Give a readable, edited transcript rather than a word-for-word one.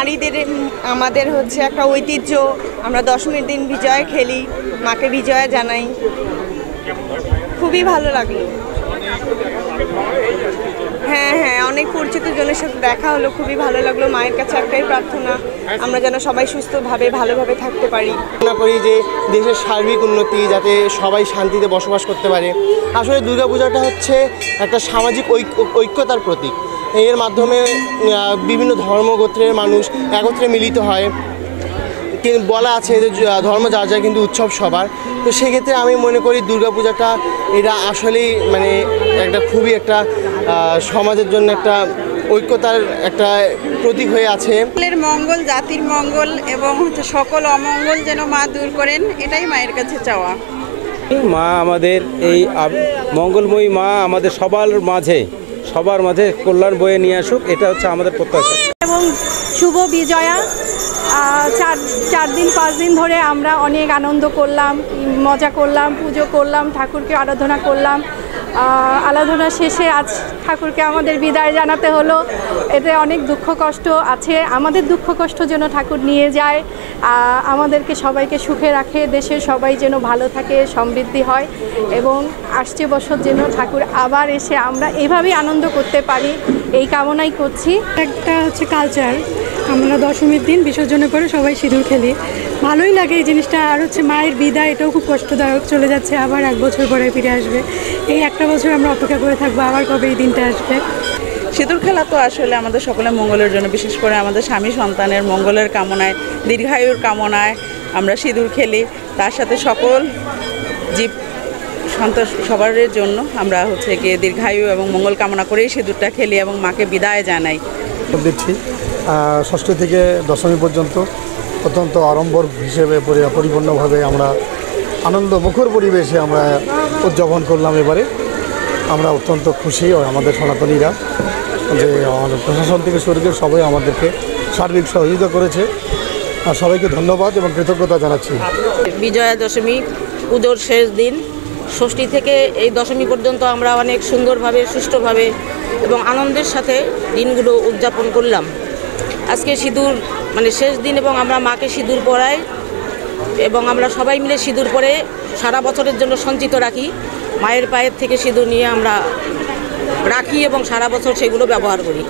নারীদের আমাদের হচ্ছে একটা ঐতিহ্য। আমরা দশমীর দিন বিজয় খেলি, মাকে বিজয়া জানাই। খুবই ভালো লাগলো। হ্যাঁ হ্যাঁ, অনেক পরিচিত জনের সাথে দেখা হলো, খুবই ভালো লাগলো। মায়ের কাছে একটাই প্রার্থনা, আমরা যেন সবাই সুস্থভাবে ভালোভাবে থাকতে পারি। প্রার্থনা করি যে দেশের সার্বিক উন্নতি, যাতে সবাই শান্তিতে বসবাস করতে পারে। আসলে দুর্গাপূজাটা হচ্ছে একটা সামাজিক ঐক্যতার প্রতীক। এর মাধ্যমে বিভিন্ন ধর্মগোত্রের মানুষ একত্রে মিলিত হয়। কিন্তু বলা আছে যে ধর্ম যার যার কিন্তু উৎসব সবার। তো সেক্ষেত্রে আমি মনে করি দুর্গাপূজাটা এটা আসলেই মানে একটা খুবই একটা সমাজের জন্য একটা ঐক্যতার একটা প্রতীক হয়ে আছে। মঙ্গল, জাতির মঙ্গল এবং সকল অমঙ্গল যেন মা দূর করেন, এটাই মায়ের কাছে চাওয়া। মা আমাদের এই মঙ্গলময়ী মা আমাদের সবার মাঝে কল্যাণ বয়ে নিয়ে আসুক, এটা হচ্ছে আমাদের প্রত্যাশা। এবং শুভ বিজয়া 4 দিন 5 দিন ধরে আমরা অনেক আনন্দ করলাম, মজা করলাম, পুজো করলাম, ঠাকুরকে আরাধনা করলাম। আরাধনা শেষে আজ ঠাকুরকে আমাদের বিদায় জানাতে হলো। এতে অনেক দুঃখ কষ্ট আছে, আমাদের দুঃখ কষ্ট যেন ঠাকুর নিয়ে যায়, আমাদেরকে সবাইকে সুখে রাখে, দেশের সবাই যেন ভালো থাকে, সমৃদ্ধি হয় এবং আসছে বছর যেন ঠাকুর আবার এসে আমরা এভাবেই আনন্দ করতে পারি, এই কামনাই করছি। একটা হচ্ছে কালচার, আমরা দশমীর দিন বিসর্জনের পরে সবাই সিঁদুর খেলি, ভালোই লাগে এই জিনিসটা। আর হচ্ছে মায়ের বিদায়, এটাও খুব কষ্টদায়ক, চলে যাচ্ছে, আবার 1 বছর পরে ফিরে আসবে। এই একটা বছর আমরা অপেক্ষা করে থাকবো আবার কবে এই দিনটা আসবে। সিঁদুর খেলা তো আসলে আমাদের সকলের মঙ্গলের জন্য, বিশেষ করে আমাদের স্বামী সন্তানের মঙ্গলের কামনায়, দীর্ঘায়ুর কামনায় আমরা সিঁদুর খেলি। তার সাথে সকল জীব সন্তান সবার জন্য আমরা হচ্ছে গিয়ে দীর্ঘায়ু এবং মঙ্গল কামনা করেই সিঁদুরটা খেলি এবং মাকে বিদায় জানাই। দিচ্ছি ষষ্ঠী থেকে দশমী পর্যন্ত অত্যন্ত আড়ম্বর হিসেবে পরিপূর্ণভাবে আমরা আনন্দ মুখর পরিবেশে আমরা উদযাপন করলাম। এবারে আমরা অত্যন্ত খুশি, আমাদের সনাতনীরা, যে আমাদের প্রশাসন থেকে শুরু করে সবাই আমাদেরকে সার্বিক সহযোগিতা করেছে। আর সবাইকে ধন্যবাদ এবং কৃতজ্ঞতা জানাচ্ছি। বিজয়া দশমী পুজোর শেষ দিন, ষষ্ঠী থেকে এই দশমী পর্যন্ত আমরা অনেক সুন্দরভাবে, সুষ্ঠুভাবে এবং আনন্দের সাথে দিনগুলো উদযাপন করলাম। আজকে সিঁদুর শেষ দিন এবং আমরা মাকে সিঁদুর পরাই এবং আমরা সবাই মিলে সিঁদুর পরে সারা বছরের জন্য সঞ্চিত রাখি। মায়ের পায়ের থেকে সিঁদুর নিয়ে আমরা রাখি এবং সারা বছর সেগুলো ব্যবহার করি।